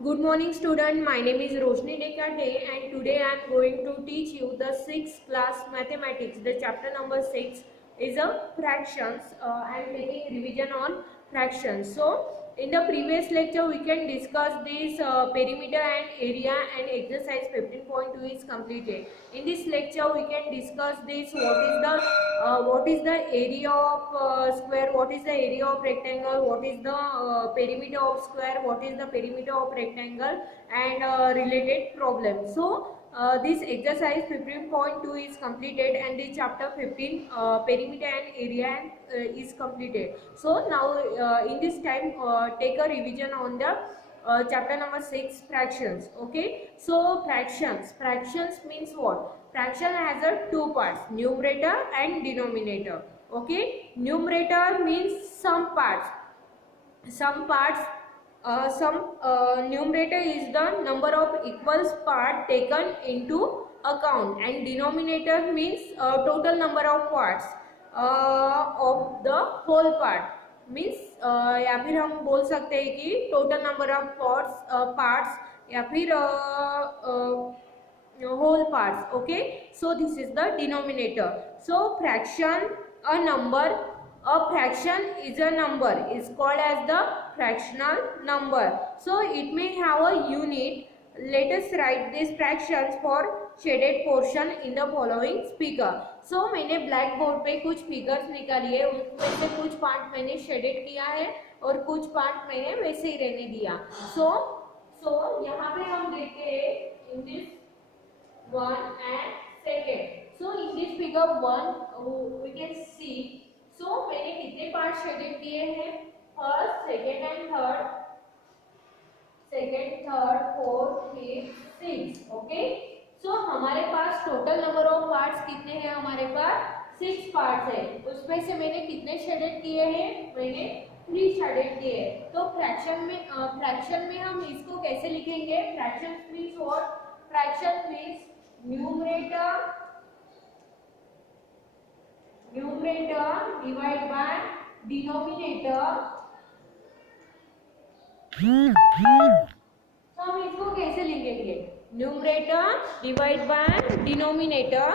Good morning student, my name is Roshni Dekade and today I am going to teach you the 6th class mathematics. The chapter number 6 is a fractions. I am taking revision on fractions. So in the previous lecture we can discuss this perimeter and area and exercise 15.2 is completed. In this lecture we can discuss this what is the area of square, what is the area of rectangle, what is the perimeter of square, what is the perimeter of rectangle and related problems. So this exercise 15.2 is completed and the chapter 15 perimeter and area is completed. So now in this time take a revision on the chapter number 6 fractions. Okay, so fractions means what? Fraction has a two parts, numerator and denominator. Okay, numerator means some parts. Numerator is the number of equals part taken into account and denominator means total number of parts of the whole part. Means या फिर हम बोल सकते हैं कि total number of parts या फिर whole parts. Okay, so this is the denominator. So fraction, a fraction is a number, is called as the fractional number. So it may have a unit. Let us write these fractions for shaded portion in the following figure. So मैंने black board पे कुछ figures निकाली है, उसमें से कुछ part मैंने shaded किया है और कुछ पार्ट मैंने वैसे ही रहने दिया. So यहाँ पे हम देखते हैं in this one and second. So in this figure one we can see. So मैंने कितने पार्ट शेडेड किए हैं? First, second and third, fourth, fifth, six. Okay, so हमारे पास टोटल नंबर ऑफ पार्ट्स कितने हैं? हमारे पास 6 पार्ट्स है. उसमें से मैंने कितने शेडेड किए हैं? मैंने 3 शेडेड किए. तो फ्रैक्शन में हम इसको कैसे लिखेंगे? Fraction means what? Fraction means numerator divide by denominator. तो हम इसको कैसे लिखेंगे? Numerator divide by denominator.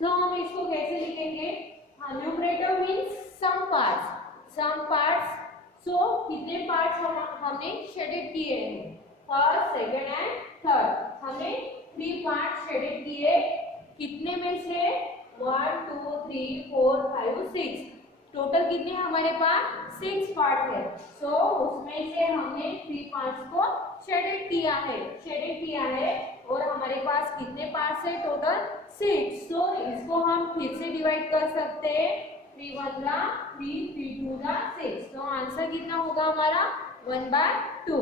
तो हम इसको कैसे लिखेंगे? हाँ, न्यूमरेटर मीन्स सम पार्ट्स. सो कितने पार्ट्स हमने शेडेड किए हैं? First, second and third. हमने 3 पार्ट शेडेड किए. कितने में से? 1 2 3 4 5 6. टोटल कितने हमारे पास? 6 पार्ट है. सो उसमें से हमने 3 पार्ट्स को शेडेड किया है और हमारे पास कितने पार्ट्स है? टोटल 6. सो इसको हम फिर से डिवाइड कर सकते हैं. 3 1 जा 3, 3 2 जा 6. तो आंसर कितना होगा हमारा? 1/2.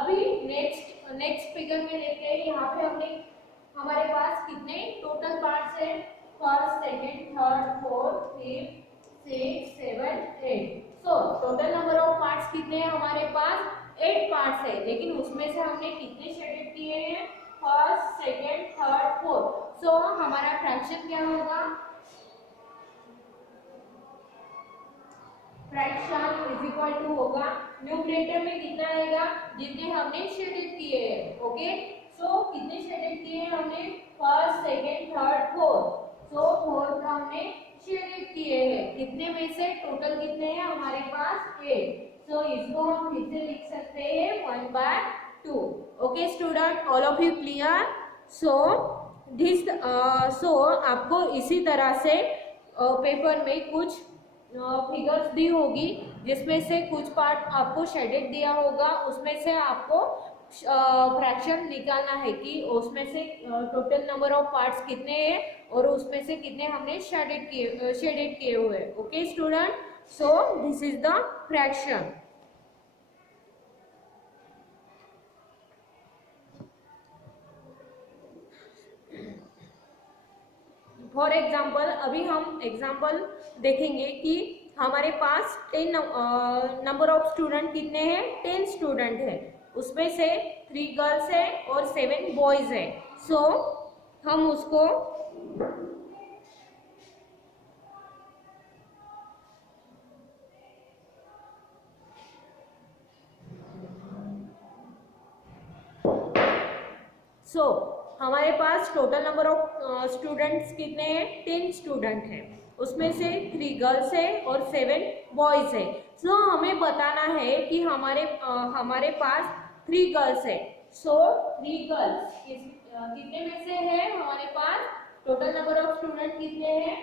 अभी नेक्स्ट फिगर में देखते हैं. यहाँ पे हमारे पास कितने टोटल पार्ट्स है? First, second, third, fourth, fifth, 6 7 8. So total number of parts कितने हैं हमारे पास? 8 पार्ट्स है. लेकिन उसमें से हमने कितने शेडेड किए हैं? First, second, third, fourth. So हमारा फ्रैक्शन क्या होगा? फ्रैक्शन इज इक्वल टू होगा न्यूमरेटर में कितना आएगा? जितने हमने शेडेड किए हैं. ओके, सो कितने शेडेड किए हैं हमने? First, second, third, fourth. So fourth हमने शेडेड किए हैं. कितने में से? टोटल कितने हैं हमारे पास? 8. सो इसको हम फिर से लिख सकते हैं 1/2. Okay student, all of you clear? So आपको इसी तरह से पेपर में कुछ फिगर्स दी होगी जिसमें से कुछ पार्ट आपको शेडेड दिया होगा. उसमें से आपको फ्रैक्शन निकालना है कि उसमें से टोटल नंबर ऑफ पार्ट्स कितने हैं और उसमें से कितने हमने शेडेड किए हुए. Okay student, so this is the fraction. For example अभी हम एग्जाम्पल देखेंगे कि हमारे पास 10 नंबर ऑफ स्टूडेंट कितने हैं? 10 स्टूडेंट है. उसमें से 3 गर्ल्स है और 7 बॉयज है. सो हम उसको सो हमारे पास टोटल नंबर ऑफ स्टूडेंट्स कितने हैं? 10 स्टूडेंट हैं, उसमें से 3 गर्ल्स है और 7 बॉयज है। सो हमें बताना है कि हमारे पास 3 गर्ल्स है। सो 3 गर्ल्स कितने में से है? हमारे पास टोटल नंबर ऑफ स्टूडेंट कितने हैं?